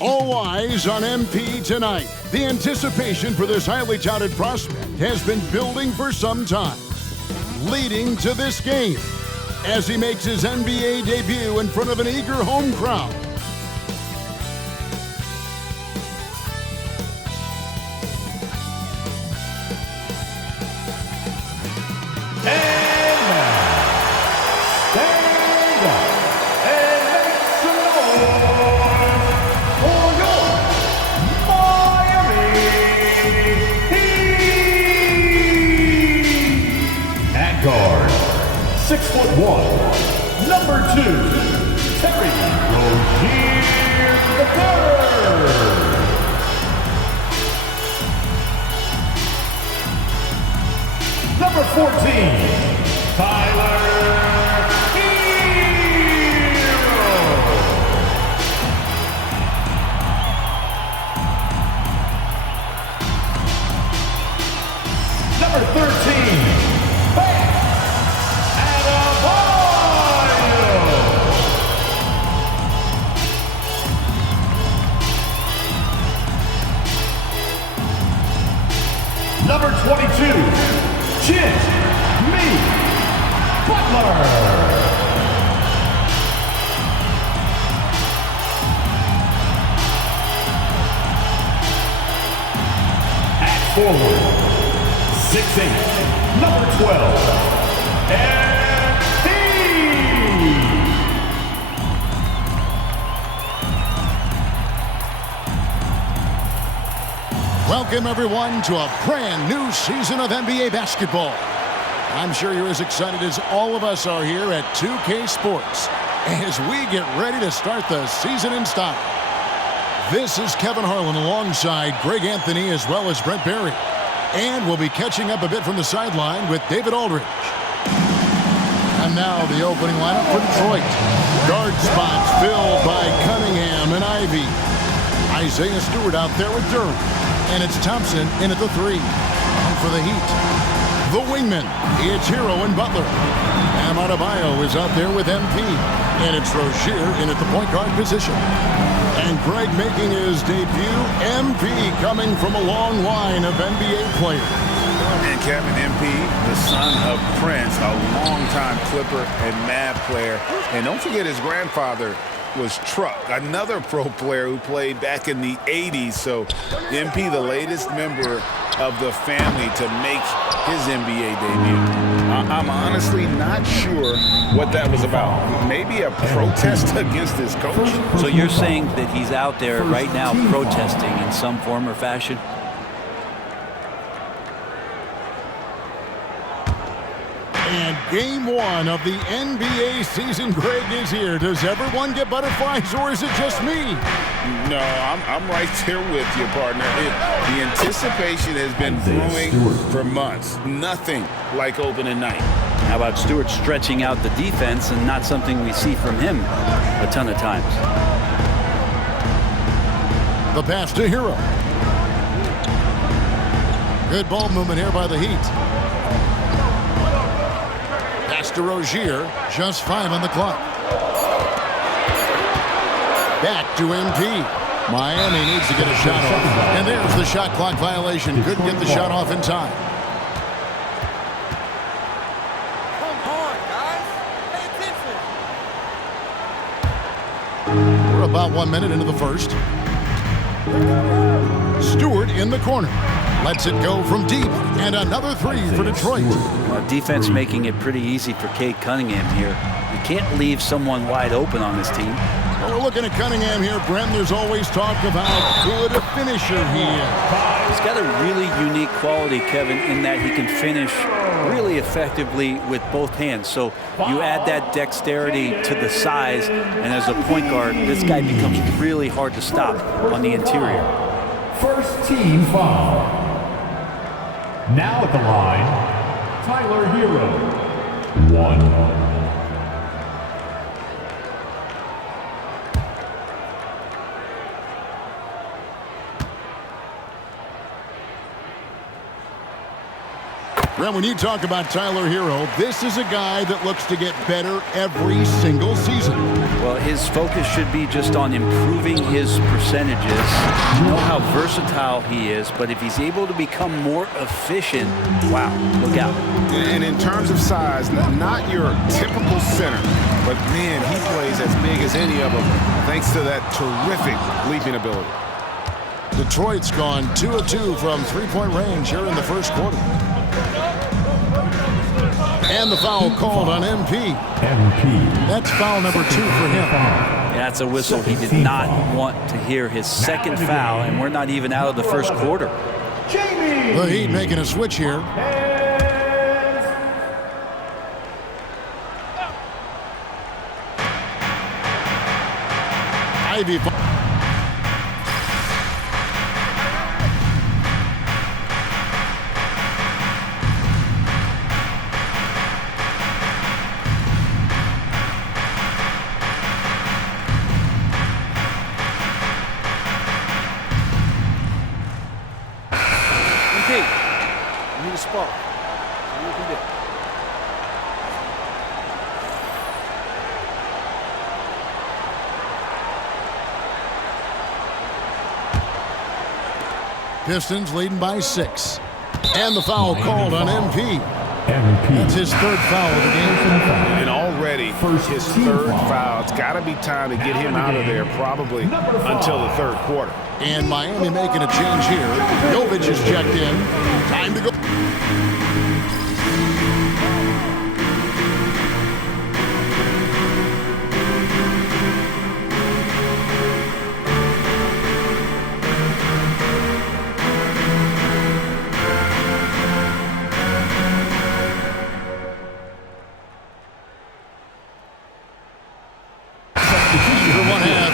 All eyes on MP tonight. The anticipation for this highly touted prospect has been building for some time, leading to this game as he makes his NBA debut in front of an eager home crowd. Guard, 6'1", number 2, Terry Rozier III. Number 14, Tyler Hero. Number 13. Number 22, Jimmy Butler. At forward, 6'8", number 12, MP. Welcome, everyone, to a brand new season of NBA basketball. I'm sure you're as excited as all of us are here at 2K Sports as we get ready to start the season in style. This is Kevin Harlan alongside Greg Anthony as well as Brent Barry. And we'll be catching up a bit from the sideline with David Aldridge. And now the opening lineup for Detroit. Guard spots filled by Cunningham and Ivy. Isaiah Stewart out there with Durham. And it's Thompson in at the 3. And for the Heat, the wingman, it's Hero and Butler. Bam Adebayo is out there with MP. And it's Rozier in at the point guard position. And Greg making his debut, MP coming from a long line of NBA players. And Kevin, MP, the son of Prince, a longtime Clipper and Mavs player. And don't forget his grandfather was Truck, another pro player who played back in the 80s. So MP, the latest member of the family to make his NBA debut. I'm honestly not sure what that was about. Maybe a protest against his coach? So you're saying that he's out there right now protesting in some form or fashion? And game one of the NBA season, Greg, is here. Does everyone get butterflies, or is it just me? No, I'm right there with you, partner. The anticipation has been brewing for months. Nothing like opening night. How about Stewart stretching out the defense, and not something we see from him a ton of times? The pass to Hero. Good ball movement here by the Heat. Pass to Rozier, just 5 on the clock. Back to MP. Miami needs to get a shot off. And there's the shot clock violation. Couldn't get the shot off in time. Come on, guys. Pay attention. We're about 1 minute into the first. Stewart in the corner. Lets it go from deep. And another 3 for Detroit. Defense making it pretty easy for Cade Cunningham here. You can't leave someone wide open on this team. Well, we're looking at Cunningham here, Brent. There's always talk of how good a finisher he is. He's got a really unique quality, Kevin, in that he can finish really effectively with both hands. So you add that dexterity to the size, and as a point guard, this guy becomes really hard to stop on the interior. First team foul. Now at the line, Tyler Hero. 1. Brent, when you talk about Tyler Hero, this is a guy that looks to get better every single season. Well, his focus should be just on improving his percentages. You know how versatile he is, but if he's able to become more efficient, wow, look out. And in terms of size, not your typical center, but man, he plays as big as any of them thanks to that terrific leaping ability. Detroit's gone 2 of 2 from three-point range here in the first quarter. And the foul called on MP. That's foul number 2 for him. That's a whistle he did not want to hear. His second foul, and we're not even out of the first quarter. The Heat making a switch here. Ivy. You need a spark. You can do it. Pistons leading by 6. And the foul called on MP. That's his third foul of the game. And already his third foul. It's got to be time to get him out of there probably until the third quarter. And Miami making a change here. Jovic is checked in. Time to go.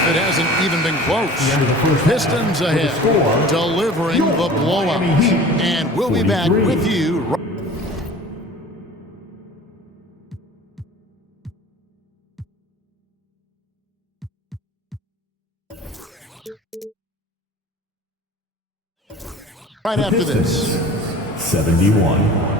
It hasn't even been close. Pistons ahead, delivering the blowout. And we'll be back with you. Right after this. 71.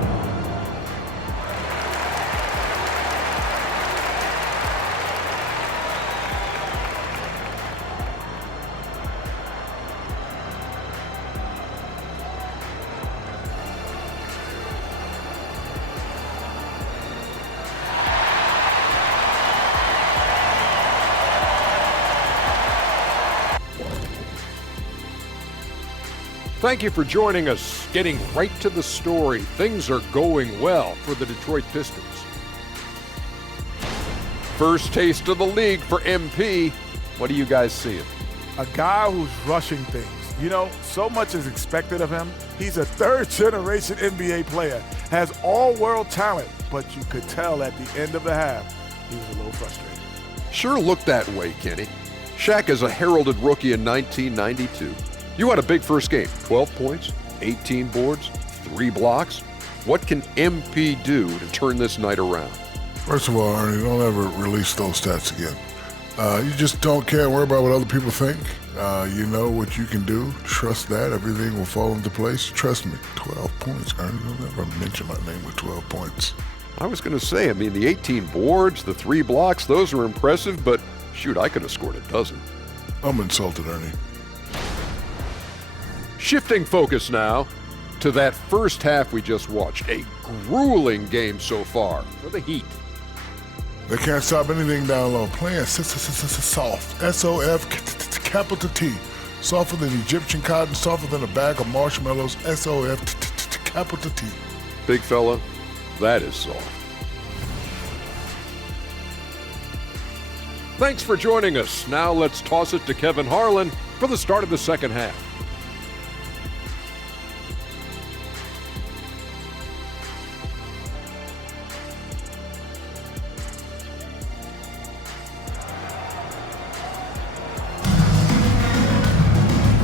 Thank you for joining us. Getting right to the story, things are going well for the Detroit Pistons. First taste of the league for MP. What are you guys seeing? A guy who's rushing things. You know, so much is expected of him. He's a third-generation NBA player, has all-world talent, but you could tell at the end of the half, he was a little frustrated. Sure looked that way, Kenny. Shaq is a heralded rookie in 1992. You had a big first game, 12 points, 18 boards, 3 blocks. What can MP do to turn this night around? First of all, Ernie, don't ever release those stats again. You just don't care and worry about what other people think. You know what you can do. Trust that. Everything will fall into place. Trust me. 12 points, Ernie. Don't ever mention my name with 12 points. I was going to say, I mean, the 18 boards, the 3 blocks, those are impressive, but shoot, I could have scored a dozen. I'm insulted, Ernie. Shifting focus now to that first half we just watched. A grueling game so far for the Heat. They can't stop anything down low. Playing soft. S-O-F, capital T. Softer than Egyptian cotton, softer than a bag of marshmallows. S-O-F, capital T. Big fella, that is soft. Thanks for joining us. Now let's toss it to Kevin Harlan for the start of the second half.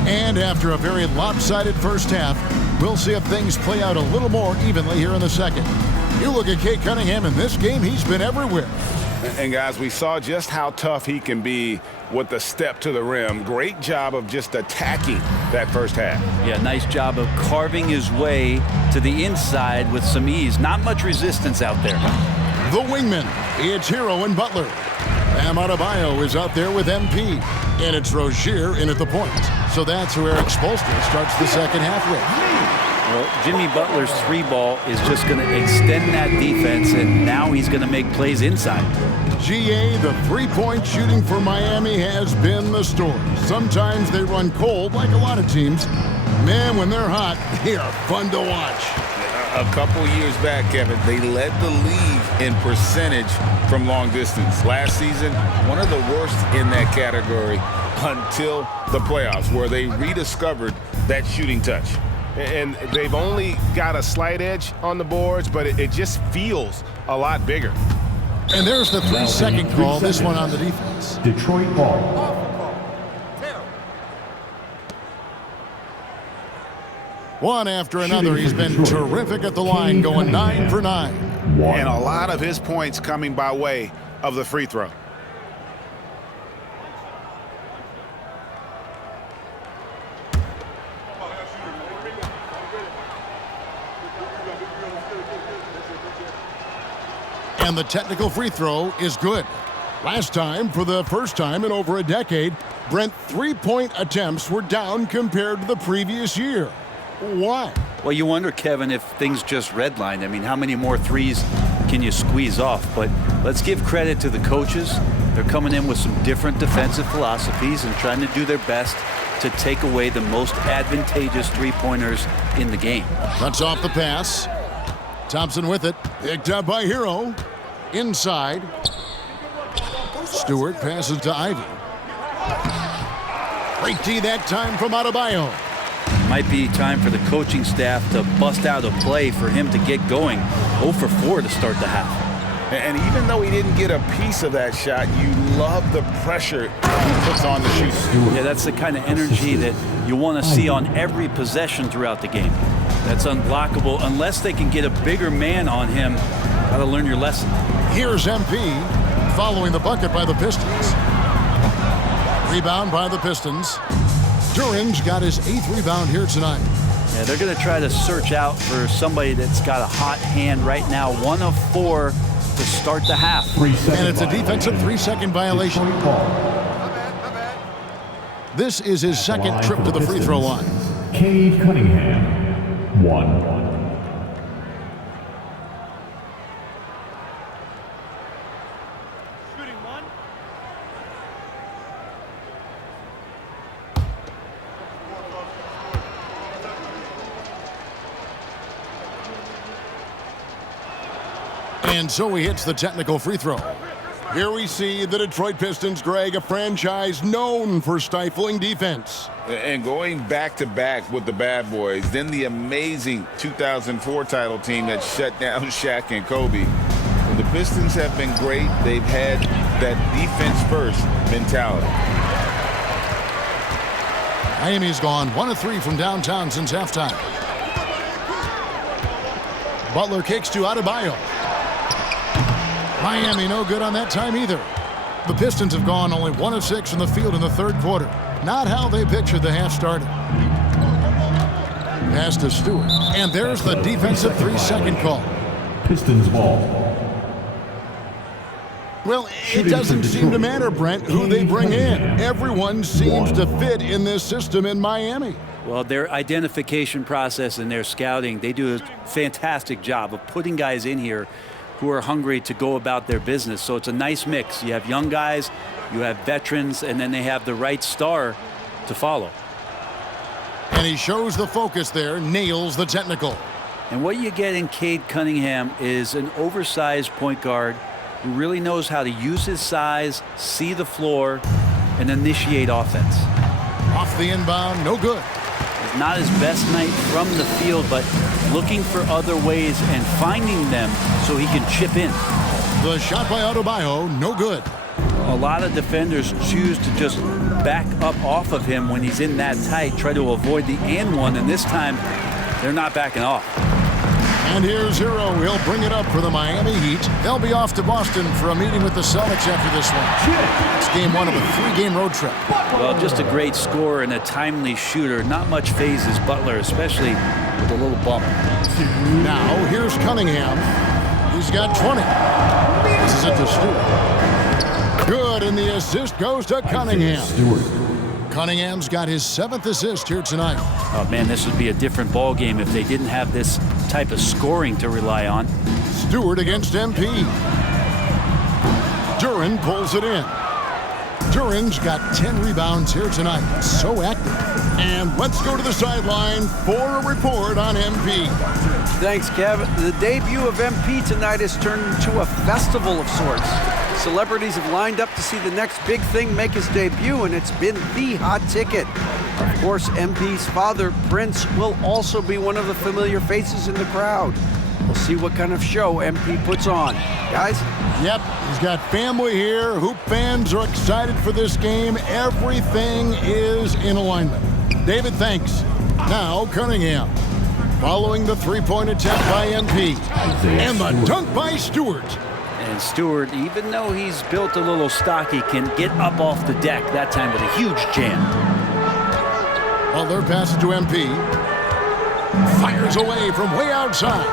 And after a very lopsided first half, we'll see if things play out a little more evenly here in the second. You look at Kate Cunningham in this game, he's been everywhere. And guys, we saw just how tough he can be with the step to the rim. Great job of just attacking that first half. Yeah, nice job of carving his way to the inside with some ease. Not much resistance out there. The wingman, it's Hero and Butler. Bam Adebayo is out there with MP. And it's Rozier in at the point. So that's who Eric Spoelstra starts the second half with. Well, Jimmy Butler's 3-ball is just going to extend that defense, and now he's going to make plays inside. GA, the three-point shooting for Miami has been the story. Sometimes they run cold like a lot of teams. Man, when they're hot, they are fun to watch. A couple years back, Kevin, they led the league in percentage from long distance. Last season, one of the worst in that category until the playoffs, where they rediscovered that shooting touch. And they've only got a slight edge on the boards, but it just feels a lot bigger. And there's the 3-second call, this one on the defense. Detroit ball. One after another, he's been terrific at the line, going 9 for 9. And a lot of his points coming by way of the free throw. And the technical free throw is good. Last time, for the first time in over a decade, Brent, 3-point attempts were down compared to the previous year. Why? Well, you wonder, Kevin, if things just redlined. I mean, how many more threes can you squeeze off? But let's give credit to the coaches. They're coming in with some different defensive philosophies and trying to do their best to take away the most advantageous three-pointers in the game. Cuts off the pass. Thompson with it. Picked up by Hero. Inside. Stewart passes to Ivy. Great D that time from Adebayo. Might be time for the coaching staff to bust out a play for him to get going. 0 for 4 to start the half. And even though he didn't get a piece of that shot, you love the pressure he puts on the shoot. Yeah, that's the kind of energy that you want to see on every possession throughout the game. That's unblockable unless they can get a bigger man on him. Got to learn your lesson. Here's MP following the bucket by the Pistons. Rebound by the Pistons. Duran's got his 8th rebound here tonight. Yeah, they're going to try to search out for somebody that's got a hot hand right now. 1 of 4 to start the half. And it's a defensive 3-second violation. This is his second trip to the free throw line. Cade Cunningham, 1. And so he hits the technical free throw. Here we see the Detroit Pistons, Greg, a franchise known for stifling defense. And going back-to-back with the bad boys, then the amazing 2004 title team that shut down Shaq and Kobe. And the Pistons have been great. They've had that defense-first mentality. Miami's gone 1 of 3 from downtown since halftime. Butler kicks to Adebayo. Miami no good on that time either. The Pistons have gone only 1 of 6 from the field in the third quarter. Not how they pictured the half started. Pass to Stewart. And there's the defensive 3-second call. Pistons ball. Well, it doesn't seem to matter, Brent, who they bring in. Everyone seems to fit in this system in Miami. Well, their identification process and their scouting, they do a fantastic job of putting guys in here who are hungry to go about their business. So it's a nice mix. You have young guys, you have veterans, and then they have the right star to follow. And he shows the focus there, nails the technical. And what you get in Cade Cunningham is an oversized point guard who really knows how to use his size, see the floor, and initiate offense. Off the inbound, no good. It's not his best night from the field, but looking for other ways and finding them so he can chip in. The shot by Adebayo, no good. A lot of defenders choose to just back up off of him when he's in that tight, try to avoid the and one, and this time they're not backing off. And here's Hero. He'll bring it up for the Miami Heat. They'll be off to Boston for a meeting with the Celtics after this one. It's game 1 of a 3-game road trip. Well, just a great scorer and a timely shooter. Not much phases Butler, especially with a little bump. Now, here's Cunningham. He's got 20. This is it to Stewart. Good, and the assist goes to Cunningham. Cunningham's got his 7th assist here tonight. Oh, man, this would be a different ball game if they didn't have this type of scoring to rely on. Stewart against MP. Duran pulls it in. Duran's got 10 rebounds here tonight. So active. And let's go to the sideline for a report on MP. Thanks, Kev. The debut of MP tonight has turned into a festival of sorts. Celebrities have lined up to see the next big thing make his debut, and it's been the hot ticket. Of course, MP's father, Prince, will also be one of the familiar faces in the crowd. We'll see what kind of show MP puts on. Guys? Yep, he's got family here. Hoop fans are excited for this game. Everything is in alignment. David, thanks. Now, Cunningham. Following the three-point attempt by MP. And the dunk by Stewart. And Stewart, even though he's built a little stocky, can get up off the deck that time with a huge jam. Butler passes to MP. Fires away from way outside.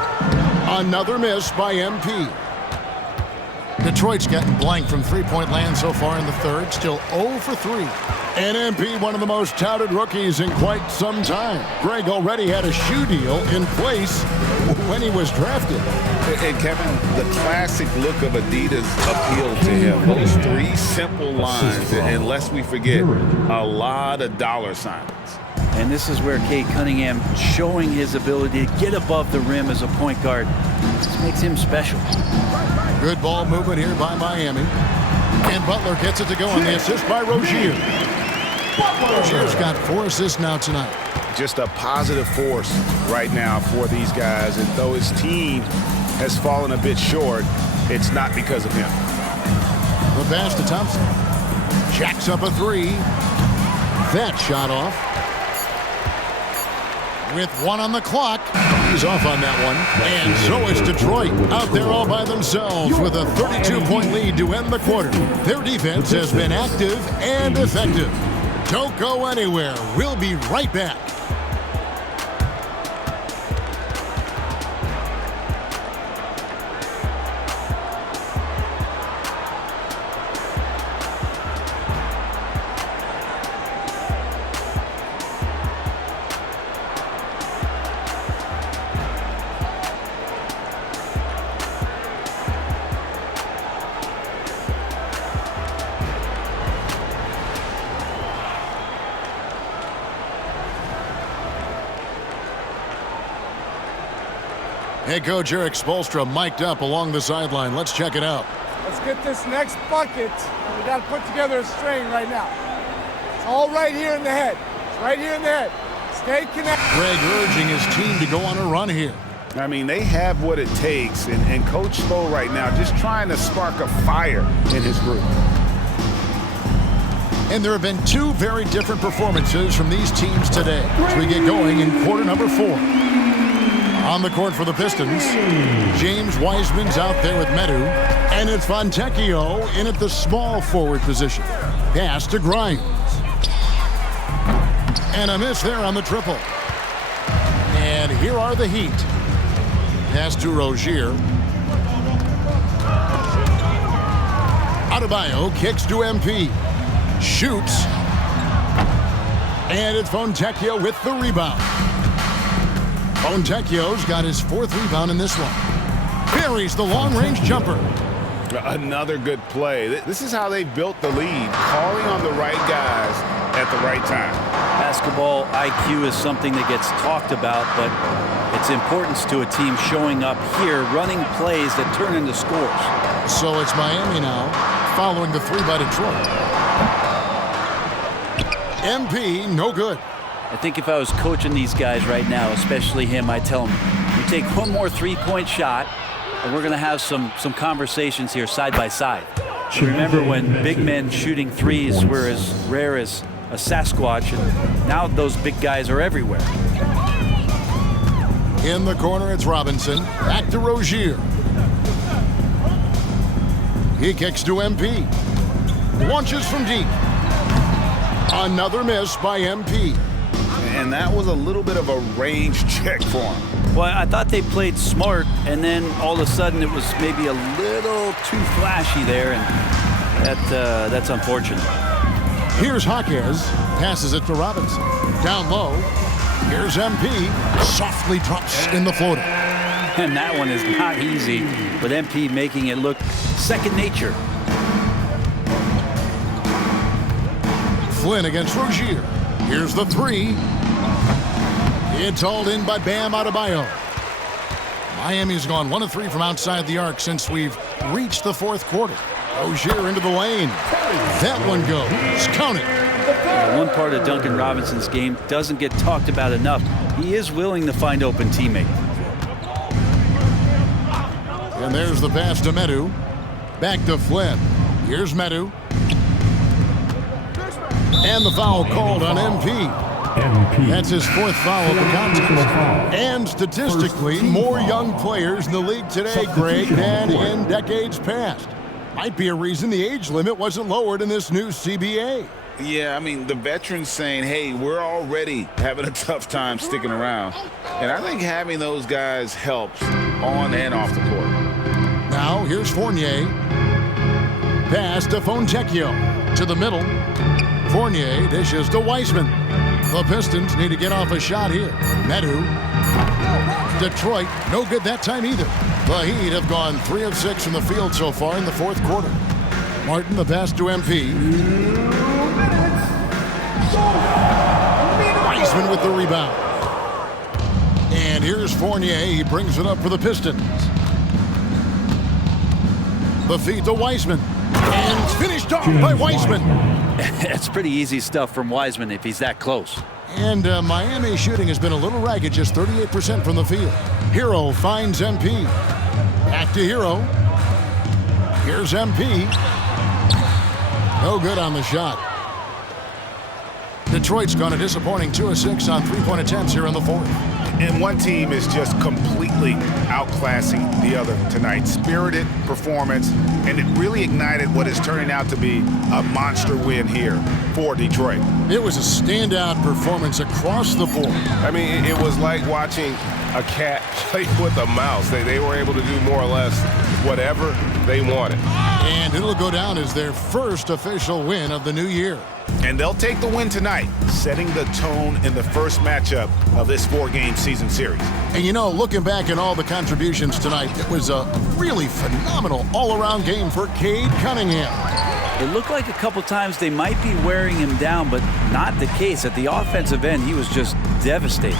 Another miss by MP. Detroit's gotten blank from three-point land so far in the third. Still 0 for 3. And MP, one of the most touted rookies in quite some time. Greg already had a shoe deal in place when he was drafted. And Kevin, the classic look of Adidas appealed to him. Those 3 simple lines, and lest we forget, a lot of dollar signs. And this is where Cade Cunningham showing his ability to get above the rim as a point guard. This makes him special. Good ball movement here by Miami. And Butler gets it to go on the assist by Rozier. Rozier's got 4 assists now tonight. Just a positive force right now for these guys. And though his team has fallen a bit short, it's not because of him. The pass to Thompson. Jacks up a 3. That shot off. With 1 on the clock. He's off on that one. And so is Detroit out there all by themselves with a 32-point lead to end the quarter. Their defense has been active and effective. Don't go anywhere. We'll be right back. Head coach Eric Spoelstra mic'd up along the sideline. Let's check it out. Let's get this next bucket. We got to put together a string right now. It's all right here in the head. It's right here in the head. Stay connected. Greg urging his team to go on a run here. I mean, they have what it takes. And Coach Spo right now just trying to spark a fire in his group. And there have been 2 very different performances from these teams today as we get going in quarter number 4. On the court for the Pistons, James Wiseman's out there with Medu, and it's Fontecchio in at the small forward position. Pass to Grimes. And a miss there on the triple. And here are the Heat. Pass to Rozier. Adebayo kicks to MP. Shoots. And it's Fontecchio with the rebound. Fontecchio's got his 4th rebound in this one. Buries the long-range jumper. Another good play. This is how they built the lead, calling on the right guys at the right time. Basketball IQ is something that gets talked about, but its importance to a team showing up here, running plays that turn into scores. So it's Miami now, following the 3 by Detroit. MP, no good. I think if I was coaching these guys right now, especially him, I'd tell him, you take 1 more 3-point shot, and we're going to have some conversations here side by side. Remember when big men shooting threes were as rare as a Sasquatch, and now those big guys are everywhere. In the corner, it's Robinson. Back to Rozier. He kicks to MP. Launches from deep. Another miss by MP. And that was a little bit of a range check for him. Well, I thought they played smart, and then all of a sudden it was maybe a little too flashy there, and That's unfortunate. Here's Jaquez, passes it to Robinson. Down low, here's MP, softly drops in the floater. And that one is not easy, but MP making it look second nature. Flynn against Rozier. Here's the three. It's hauled in by Bam Adebayo. Miami's gone 1 of 3 from outside the arc since we've reached the fourth quarter. Rozier into the lane. That one goes. Count it. One part of Duncan Robinson's game doesn't get talked about enough. He is willing to find open teammates. And there's the pass to Medu. Back to Flynn. Here's Medu. And the foul called on MP. That's his 4th foul of the contest. And statistically, more young players in the league today, Greg, than in decades past. Might be a reason the age limit wasn't lowered in this new CBA. Yeah, I mean, the veterans saying, hey, we're already having a tough time sticking around. And I think having those guys helps on and off the court. Now, here's Fournier. Pass to Fontecchio. To the middle. Fournier dishes to Wiseman. The Pistons need to get off a shot here. Medu. Detroit, no good that time either. The Heat have gone 3 of 6 from the field so far in the fourth quarter. Martin, the pass to MP. Wiseman with the rebound. And here's Fournier. He brings it up for the Pistons. The feed to Wiseman. And finished off by Wiseman. That's pretty easy stuff from Wiseman if he's that close. And Miami shooting has been a little ragged, just 38% from the field. Hero finds MP. Back to Hero. Here's MP. No good on the shot. Detroit's gone a disappointing 2 of 6 on 3-point attempts here in the fourth. And one team is just completely outclassing the other tonight. Spirited performance, and it really ignited what is turning out to be a monster win here for Detroit. It was a standout performance across the board. I mean, it was like watching a cat play with a mouse. They were able to do more or less whatever they wanted. And it'll go down as their first official win of the new year. And they'll take the win tonight, setting the tone in the first matchup of this 4-game season series. And you know, looking back at all the contributions tonight, it was a really phenomenal all-around game for Cade Cunningham. It looked like a couple times they might be wearing him down, but not the case. At the offensive end, he was just devastating.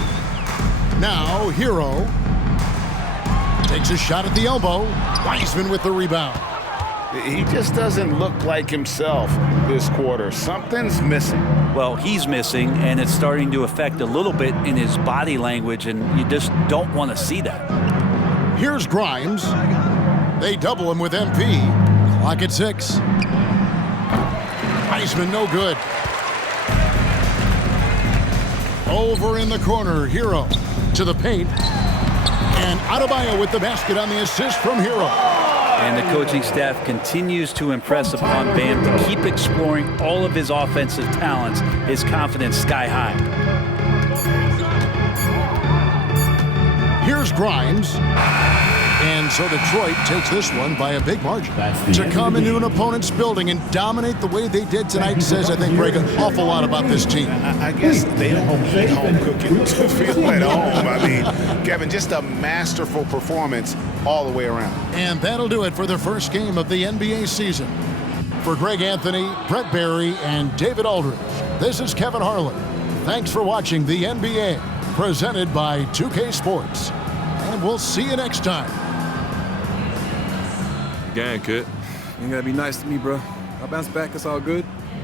Now, Hero takes a shot at the elbow. Wiseman with the rebound. He just doesn't look like himself this quarter. Something's missing. Well, he's missing, and it's starting to affect a little bit in his body language, and you just don't want to see that. Here's Grimes. They double him with MP. Clock at 6. Wiseman no good. Over in the corner, Hero to the paint. And Adebayo with the basket on the assist from Hero. And the coaching staff continues to impress upon Bam to keep exploring all of his offensive talents, his confidence sky high. Here's Grimes. And so Detroit takes this one by a big margin. To come into an opponent's building and dominate the way they did tonight says, I think, Greg, an awful lot about this team. I guess they don't need home cooking to feel at home. I mean, Kevin, just a masterful performance all the way around. And that'll do it for the first game of the NBA season. For Greg Anthony, Brett Barry, and David Aldridge, this is Kevin Harlan. Thanks for watching the NBA, presented by 2K Sports. And we'll see you next time. Gang, kid. You gotta be nice to me, bro. I'll bounce back. It's all good.